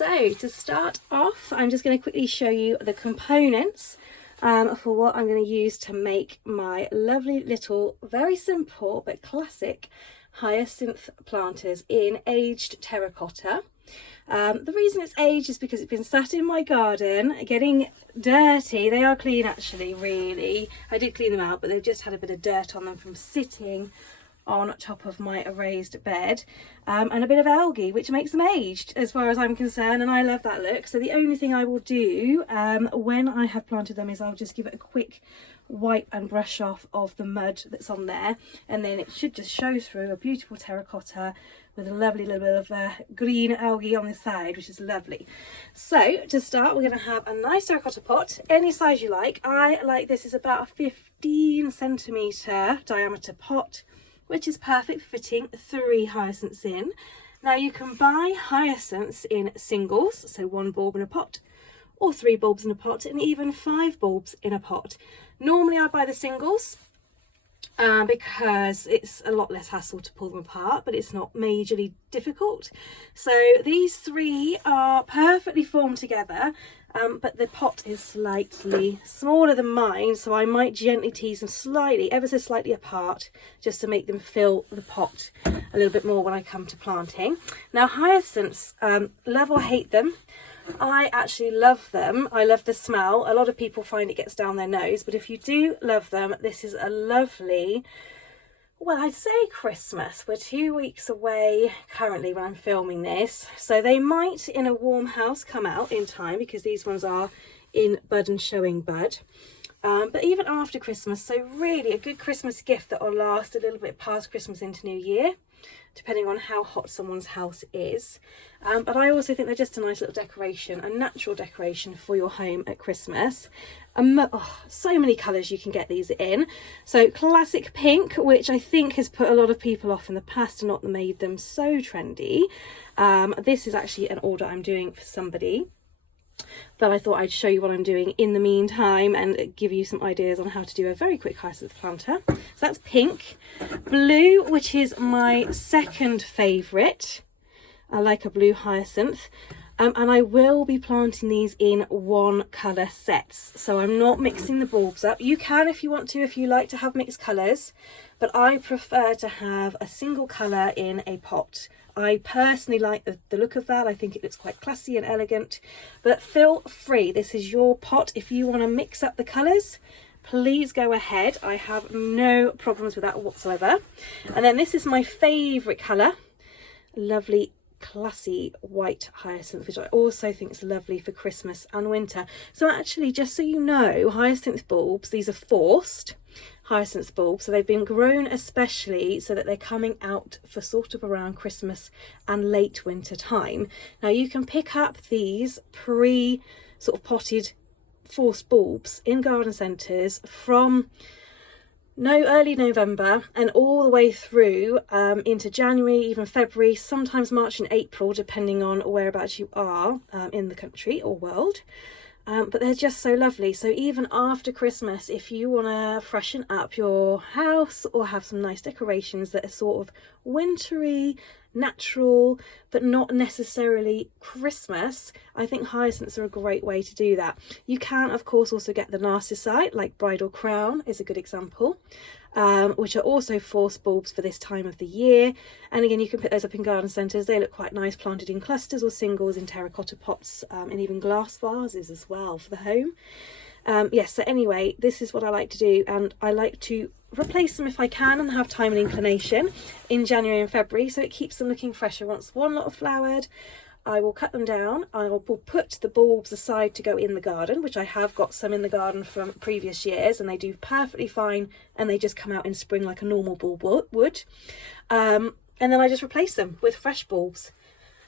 So to start off, I'm just going to quickly show you the components for what I'm going to use to make my lovely little, very simple but classic hyacinth planters in aged terracotta. The reason it's aged is because it's been sat in my garden getting dirty. They are clean actually, really. I did clean them out, but they've just had a bit of dirt on them from sitting on top of my raised bed, and a bit of algae, which makes them aged as far as I'm concerned, and I love that look. So the only thing I will do when I have planted them is I'll just give it a quick wipe and brush off of the mud that's on there, and then it should just show through a beautiful terracotta with a lovely little bit of green algae on the side, which is lovely. So to start, we're going to have a nice terracotta pot, any size you like. I like this is about a 15 centimetre diameter pot, which is perfect for fitting 3 hyacinths in. Now you can buy hyacinths in singles, so 1 bulb in a pot, or 3 bulbs in a pot, and even 5 bulbs in a pot. Normally I buy the singles because it's a lot less hassle to pull them apart, but it's not majorly difficult. So these 3 are perfectly formed together, but the pot is slightly smaller than mine, so I might gently tease them slightly, ever so slightly apart, just to make them fill the pot a little bit more when I come to planting. Now hyacinths, love or hate them. I actually love them. I love the smell. A lot of people find it gets down their nose, but if you do love them, this is a lovely, well, I'd say Christmas. We're 2 weeks away currently when I'm filming this, so they might in a warm house come out in time, because these ones are in bud and showing bud. But even after Christmas, so really a good Christmas gift that will last a little bit past Christmas into New Year, depending on how hot someone's house is. But I also think they're just a nice little decoration, a natural decoration for your home at Christmas. So many colours you can get these in. So classic pink, which I think has put a lot of people off in the past and not made them so trendy. This is actually an order I'm doing for somebody, but I thought I'd show you what I'm doing in the meantime and give you some ideas on how to do a very quick hyacinth planter. So that's pink. Blue, which is my second favourite. I like a blue hyacinth. And I will be planting these in 1 colour sets. So I'm not mixing the bulbs up. You can if you want to, if you like to have mixed colours, but I prefer to have a single colour in a pot. I personally like the look of that. I think it looks quite classy and elegant, but feel free. This is your pot. If you want to mix up the colours, please go ahead. I have no problems with that whatsoever. And then this is my favourite colour, lovely classy white hyacinth, which I also think is lovely for Christmas and winter. So actually, just so you know, hyacinth bulbs, these are forced hyacinth bulbs, so they've been grown especially so that they're coming out for sort of around Christmas and late winter time. Now you can pick up these sort of potted forced bulbs in garden centres from early November and all the way through into January, even February, sometimes March and April, depending on whereabouts you are in the country or world. But they're just so lovely. So even after Christmas, if you want to freshen up your house or have some nice decorations that are sort of wintry, natural, but not necessarily Christmas, I think hyacinths are a great way to do that. You can of course also get the narcissite, like Bridal Crown is a good example, which are also forced bulbs for this time of the year. And again, you can put those up in garden centres. They look quite nice, planted in clusters or singles in terracotta pots, and even glass vases as well for the home. Yes, so anyway, this is what I like to do, and I like to replace them if I can and have time and inclination in January and February, so it keeps them looking fresher. Once one lot have flowered, I will cut them down. I will put the bulbs aside to go in the garden, which I have got some in the garden from previous years, and they do perfectly fine, and they just come out in spring like a normal bulb would. And then I just replace them with fresh bulbs.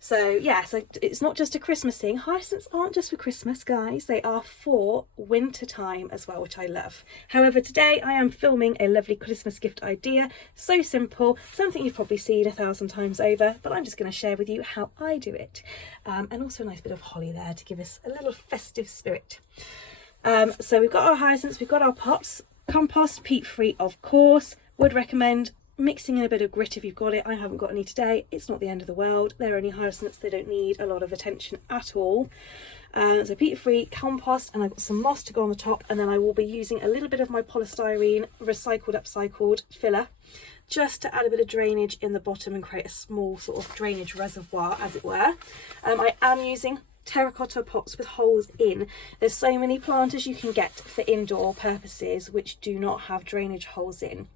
So yeah, so it's not just a Christmas thing. Hyacinths aren't just for Christmas, guys. They are for winter time as well, which I love. However, today I am filming a lovely Christmas gift idea. So simple, something you've probably seen 1,000 times over, but I'm just going to share with you how I do it. And also a nice bit of holly there to give us a little festive spirit. So we've got our hyacinths, we've got our pots, compost, peat free of course. Would recommend mixing in a bit of grit if you've got it. I haven't got any today. It's not the end of the world. They're only hyacinths. They don't need a lot of attention at all. So peat-free compost, and I've got some moss to go on the top, and then I will be using a little bit of my polystyrene recycled upcycled filler just to add a bit of drainage in the bottom and create a small sort of drainage reservoir, as it were. I am using terracotta pots with holes in. There's so many planters you can get for indoor purposes which do not have drainage holes in,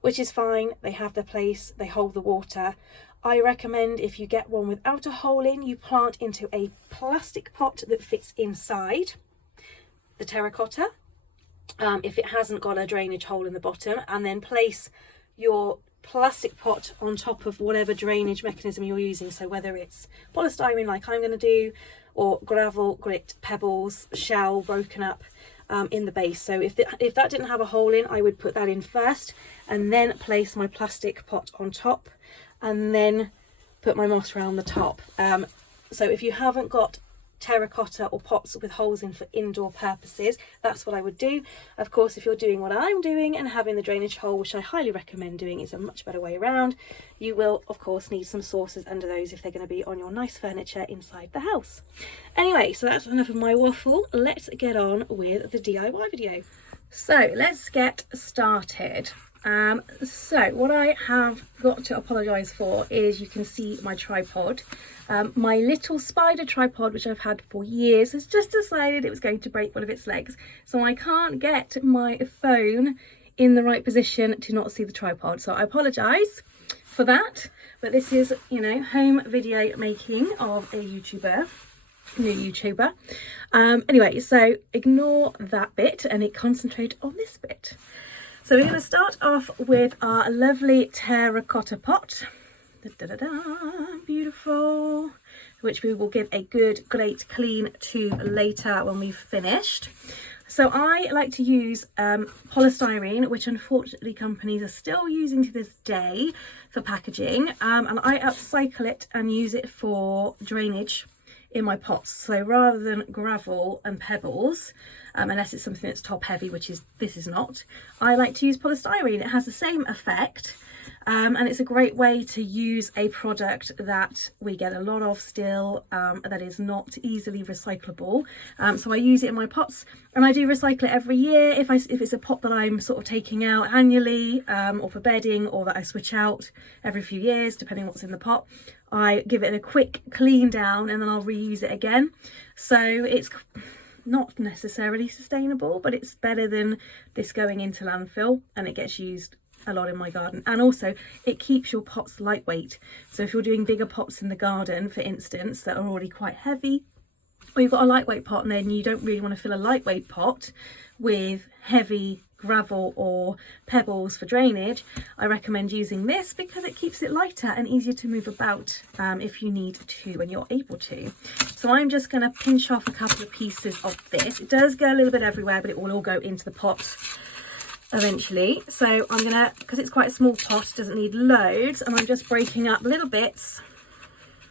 which is fine. They have their place, they hold the water. I recommend if you get one without a hole in, you plant into a plastic pot that fits inside the terracotta, if it hasn't got a drainage hole in the bottom, and then place your plastic pot on top of whatever drainage mechanism you're using. So whether it's polystyrene like I'm going to do, or gravel, grit, pebbles, shell broken up in the base. So if that didn't have a hole in, I would put that in first and then place my plastic pot on top, and then put my moss around the top. So if you haven't got terracotta or pots with holes in for indoor purposes, that's what I would do. Of course, if you're doing what I'm doing and having the drainage hole, which I highly recommend doing, is a much better way around, you will of course need some sources under those if they're going to be on your nice furniture inside the house. Anyway, so that's enough of my waffle. Let's get on with the DIY video. So let's get started. So what I have got to apologise for is, you can see my tripod. My little spider tripod, which I've had for years, has just decided it was going to break one of its legs. So I can't get my phone in the right position to not see the tripod. So I apologise for that. But this is, you know, home video making of a YouTuber. New YouTuber. Anyway, so ignore that bit and concentrate on this bit. So we're going to start off with our lovely terracotta pot. Beautiful. Which we will give a good, great clean to later when we've finished. So I like to use polystyrene, which unfortunately companies are still using to this day for packaging. And I upcycle it and use it for drainage in my pots. So rather than gravel and pebbles, unless it's something that's top heavy, which is this is not, I like to use polystyrene. It has the same effect, and it's a great way to use a product that we get a lot of still, that is not easily recyclable. So I use it in my pots, and I do recycle it every year. If it's a pot that I'm sort of taking out annually, or for bedding, or that I switch out every few years depending what's in the pot, I give it a quick clean down and then I'll reuse it again. So it's not necessarily sustainable, but it's better than this going into landfill, and it gets used a lot in my garden. And also it keeps your pots lightweight. So if you're doing bigger pots in the garden, for instance, that are already quite heavy, or you've got a lightweight pot and then you don't really want to fill a lightweight pot with heavy gravel or pebbles for drainage, I recommend using this because it keeps it lighter and easier to move about if you need to and you're able to. So I'm just going to pinch off a couple of pieces of this. It does go a little bit everywhere, but it will all go into the pot eventually. So I'm gonna, because it's quite a small pot, it doesn't need loads, and I'm just breaking up little bits.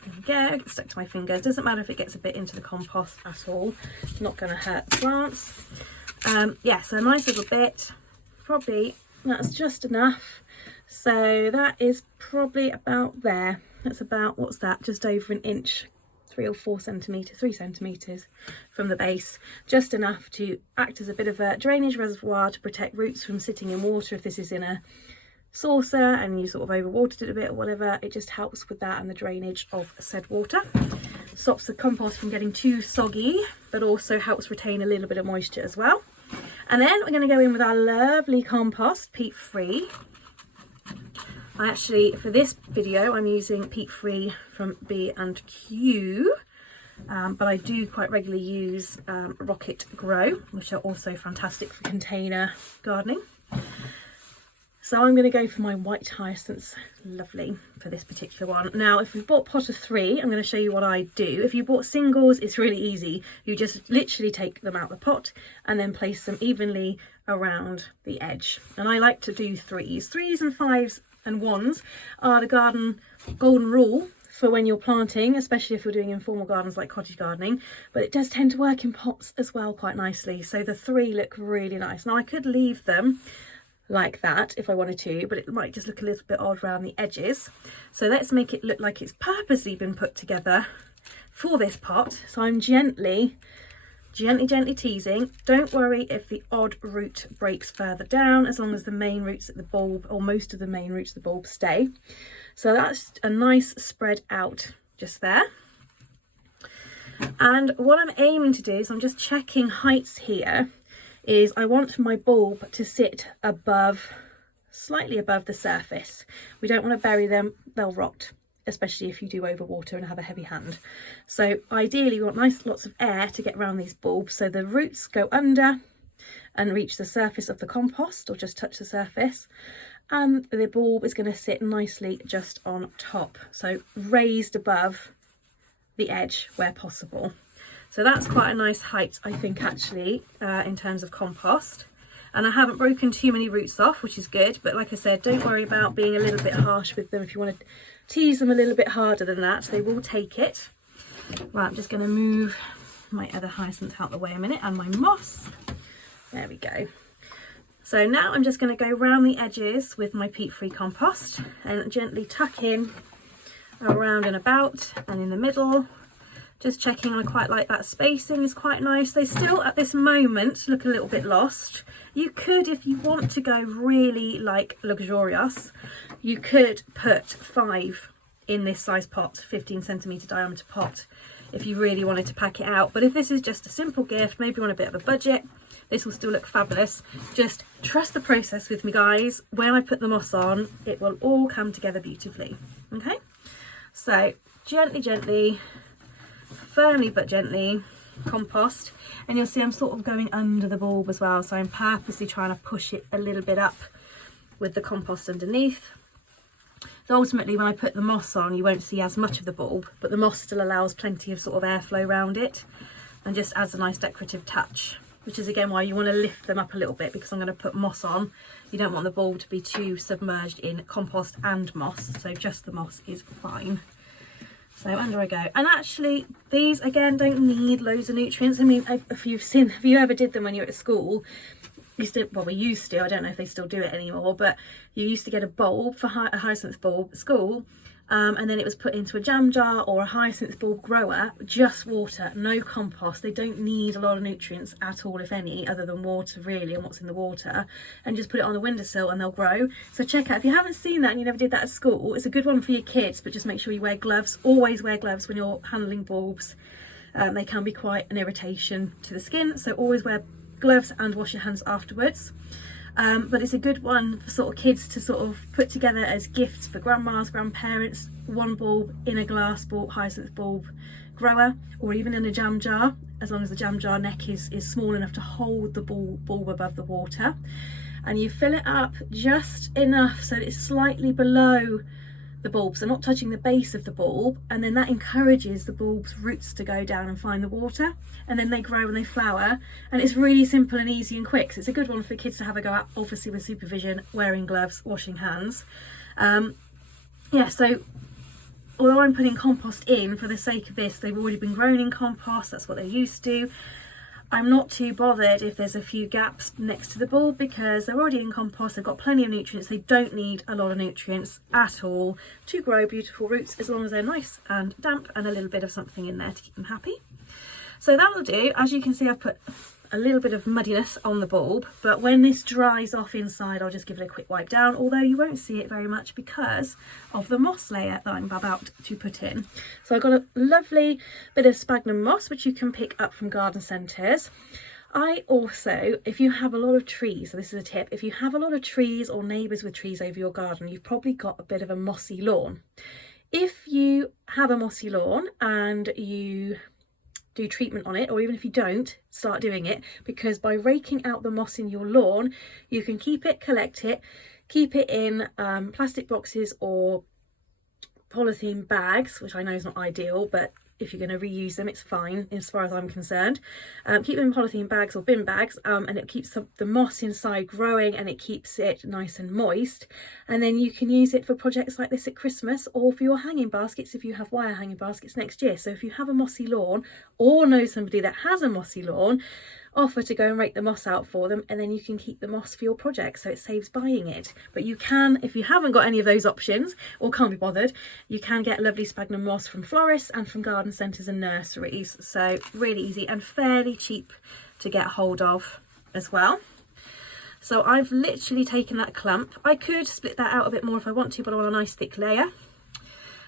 There we go, it gets stuck to my fingers. Doesn't matter if it gets a bit into the compost at all, it's not going to hurt the plants. Yeah, so a nice little bit, probably that's just enough. So that is probably about there. That's about, what's that, just over an inch, 3 or 4 centimetres, 3 centimetres from the base. Just enough to act as a bit of a drainage reservoir to protect roots from sitting in water. If this is in a saucer and you sort of overwatered it a bit or whatever, it just helps with that and the drainage of said water. Stops the compost from getting too soggy, but also helps retain a little bit of moisture as well. And then we're going to go in with our lovely compost, peat free. Actually, for this video, I'm using peat free from B&Q, but I do quite regularly use Rocket Grow, which are also fantastic for container gardening. So I'm going to go for my white hyacinths, lovely, for this particular one. Now, if you've bought pot of 3, I'm going to show you what I do. If you bought singles, it's really easy. You just literally take them out of the pot and then place them evenly around the edge. And I like to do 3s. 3s and 5s and 1s are the garden golden rule for when you're planting, especially if you're doing informal gardens like cottage gardening, but it does tend to work in pots as well quite nicely. So the 3 look really nice. Now I could leave them like that if I wanted to, but it might just look a little bit odd around the edges. So let's make it look like it's purposely been put together for this pot. So I'm gently teasing. Don't worry if the odd root breaks further down, as long as the main roots at the bulb, or most of the main roots of the bulb, stay. So that's a nice spread out just there. And what I'm aiming to do, so I'm just checking heights here, is I want my bulb to sit above, slightly above the surface. We don't want to bury them, they'll rot, especially if you do overwater and have a heavy hand. So ideally we want nice lots of air to get around these bulbs, so the roots go under and reach the surface of the compost, or just touch the surface, and the bulb is going to sit nicely just on top, so raised above the edge where possible. So that's quite a nice height, I think, actually, in terms of compost. And I haven't broken too many roots off, which is good. But like I said, don't worry about being a little bit harsh with them. If you want to tease them a little bit harder than that, they will take it. Right, I'm just going to move my other hyacinth out the way a minute, and my moss. There we go. So now I'm just going to go around the edges with my peat-free compost and gently tuck in around and about and in the middle. Just checking, I quite like that spacing is quite nice. They still at this moment look a little bit lost. You could, if you want to go really like luxurious, you could put 5 in this size pot, 15 centimetre diameter pot, if you really wanted to pack it out. But if this is just a simple gift, maybe you want a bit of a budget, this will still look fabulous. Just trust the process with me, guys. When I put the moss on, it will all come together beautifully. Okay, so gently, firmly but gently compost, and you'll see I'm sort of going under the bulb as well, so I'm purposely trying to push it a little bit up with the compost underneath. So ultimately when I put the moss on, you won't see as much of the bulb, but the moss still allows plenty of sort of airflow around it and just adds a nice decorative touch, which is again why you want to lift them up a little bit, because I'm going to put moss on. You don't want the bulb to be too submerged in compost and moss, so just the moss is fine. So under I go. And actually these again don't need loads of nutrients. I mean, if you ever did them when you were at school, we used to, I don't know if they still do it anymore, but you used to get a bulb for a hyacinth bulb at school, and then it was put into a jam jar or a hyacinth bulb grower, just water, no compost. They don't need a lot of nutrients at all, if any, other than water really and what's in the water, and just put it on the windowsill and they'll grow. So check out, if you haven't seen that and you never did that at school, it's a good one for your kids, but just make sure you wear gloves. Always wear gloves when you're handling bulbs. They can be quite an irritation to the skin, so always wear gloves and wash your hands afterwards. But it's a good one for sort of kids to sort of put together as gifts for grandmas, grandparents. One bulb in a glass bulb, hyacinth bulb grower, or even in a jam jar, as long as the jam jar neck is small enough to hold the bulb above the water. And you fill it up just enough so that it's slightly below the bulb, so not touching the base of the bulb, and then that encourages the bulb's roots to go down and find the water, and then they grow and they flower. And it's really simple and easy and quick, so it's a good one for kids to have a go at, obviously with supervision, wearing gloves, washing hands. Yeah, so although I'm putting compost in for the sake of this, they've already been grown in compost, that's what they're used to. I'm not too bothered if there's a few gaps next to the bulb, because they're already in compost, they've got plenty of nutrients. They don't need a lot of nutrients at all to grow beautiful roots, as long as they're nice and damp and a little bit of something in there to keep them happy. So that will do. As you can see, I've put a little bit of muddiness on the bulb, but when this dries off inside, I'll just give it a quick wipe down, although you won't see it very much because of the moss layer that I'm about to put in. So I've got a lovely bit of sphagnum moss, which you can pick up from garden centres. I also, if you have a lot of trees, so this is a tip, if you have a lot of trees or neighbours with trees over your garden, you've probably got a bit of a mossy lawn. If you have a mossy lawn and you do treatment on it, or even if you don't, start doing it, because by raking out the moss in your lawn, you can keep it, collect it, keep it in plastic boxes or polythene bags, which I know is not ideal, but if you're going to reuse them, it's fine as far as I'm concerned. Keep them in polythene bags or bin bags, and it keeps the moss inside growing, and it keeps it nice and moist. And then you can use it for projects like this at Christmas, or for your hanging baskets if you have wire hanging baskets next year. So if you have a mossy lawn, or know somebody that has a mossy lawn, offer to go and rake the moss out for them, and then you can keep the moss for your project, so it saves buying it. But you can, if you haven't got any of those options or can't be bothered, you can get lovely sphagnum moss from florists and from garden centres and nurseries. So really easy and fairly cheap to get hold of as well. So I've literally taken that clump. I could split that out a bit more if I want to, but I want a nice thick layer.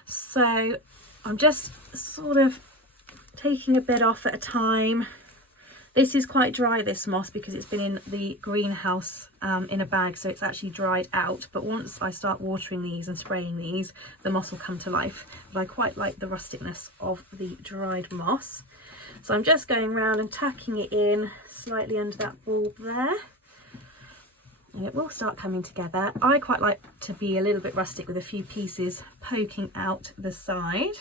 So I'm just sort of taking a bit off at a time. This is quite dry, this moss, because it's been in the greenhouse in a bag, so it's actually dried out. But once I start watering these and spraying these, the moss will come to life. But I quite like the rusticness of the dried moss. So I'm just going around and tacking it in slightly under that bulb there. And it will start coming together. I quite like to be a little bit rustic with a few pieces poking out the side.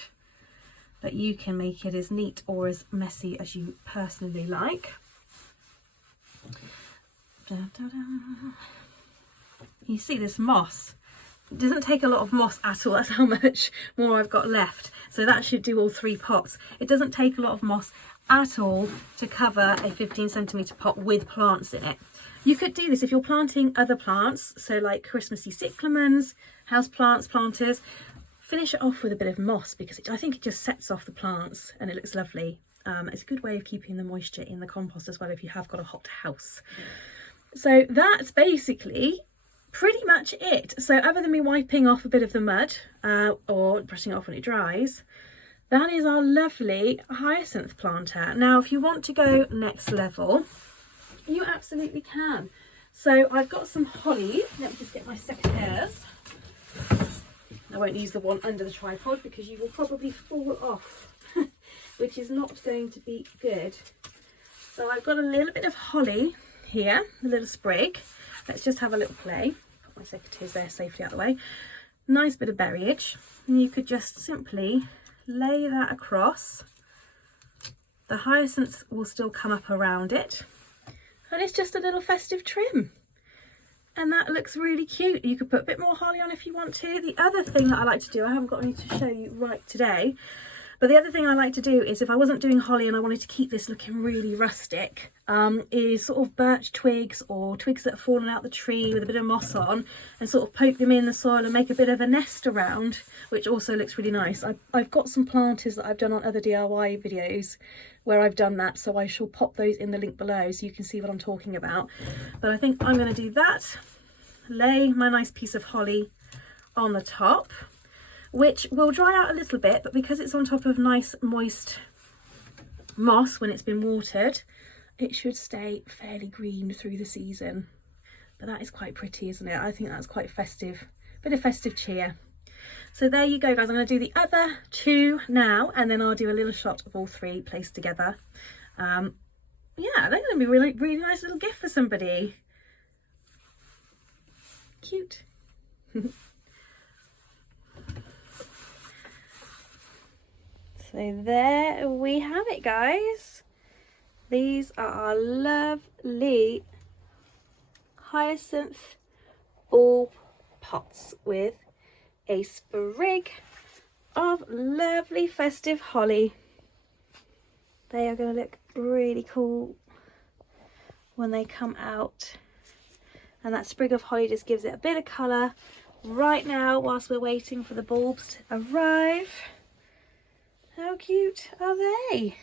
But you can make it as neat or as messy as you personally like. Da, da, da. You see this moss? It doesn't take a lot of moss at all. That's how much more I've got left. So that should do all 3 pots. It doesn't take a lot of moss at all to cover a 15cm pot with plants in it. You could do this if you're planting other plants, so like Christmassy cyclamens, house plants, planters. Finish it off with a bit of moss, because I think it just sets off the plants and it looks lovely. It's a good way of keeping the moisture in the compost as well if you have got a hot house. So that's basically pretty much it. So other than me wiping off a bit of the mud or brushing it off when it dries, that is our lovely hyacinth planter. Now if you want to go next level, you absolutely can. So I've got some holly. Let me just get my secateurs. I won't use the one under the tripod because you will probably fall off, which is not going to be good. So I've got a little bit of holly here, a little sprig. Let's just have a little play. Put my secateurs there safely out of the way. Nice bit of berryage. And you could just simply lay that across. The hyacinths will still come up around it. And it's just a little festive trim. And that looks really cute. You could put a bit more holly on if you want to. The other thing that I like to do, I haven't got any to show you right today, but the other thing I like to do is if I wasn't doing holly and I wanted to keep this looking really rustic, is sort of birch twigs or twigs that have fallen out the tree with a bit of moss on, and sort of poke them in the soil and make a bit of a nest around, which also looks really nice. I've got some planters that I've done on other DIY videos where I've done that, so I shall pop those in the link below so you can see what I'm talking about. But I think I'm going to do that, lay my nice piece of holly on the top, which will dry out a little bit, but because it's on top of nice moist moss when it's been watered, it should stay fairly green through the season. But that is quite pretty, isn't it? I think that's quite festive, bit of festive cheer. So there you go, guys. I'm going to do the other 2 now, and then I'll do a little shot of all 3 placed together. Yeah, they're going to be really, really nice little gift for somebody. Cute. So there we have it, guys. These are our lovely hyacinth bulb pots with a sprig of lovely festive holly. They are going to look really cool when they come out, and that sprig of holly just gives it a bit of colour right now whilst we're waiting for the bulbs to arrive. How cute are they?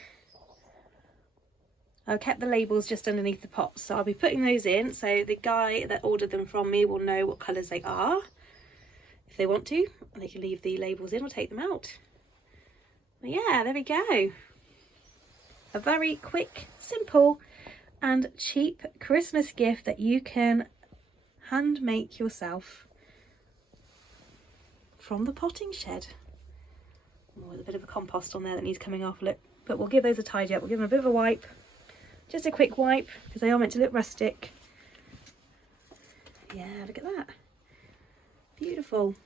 I've kept the labels just underneath the pots, so I'll be putting those in so the guy that ordered them from me will know what colours they are. If they want to, they can leave the labels in or take them out. But yeah, there we go. A very quick, simple and cheap Christmas gift that you can hand make yourself from the potting shed. Oh, there's a bit of a compost on there that needs coming off, look. But we'll give those a tidy up. We'll give them a bit of a wipe. Just a quick wipe, because they are meant to look rustic. Yeah, look at that. Beautiful.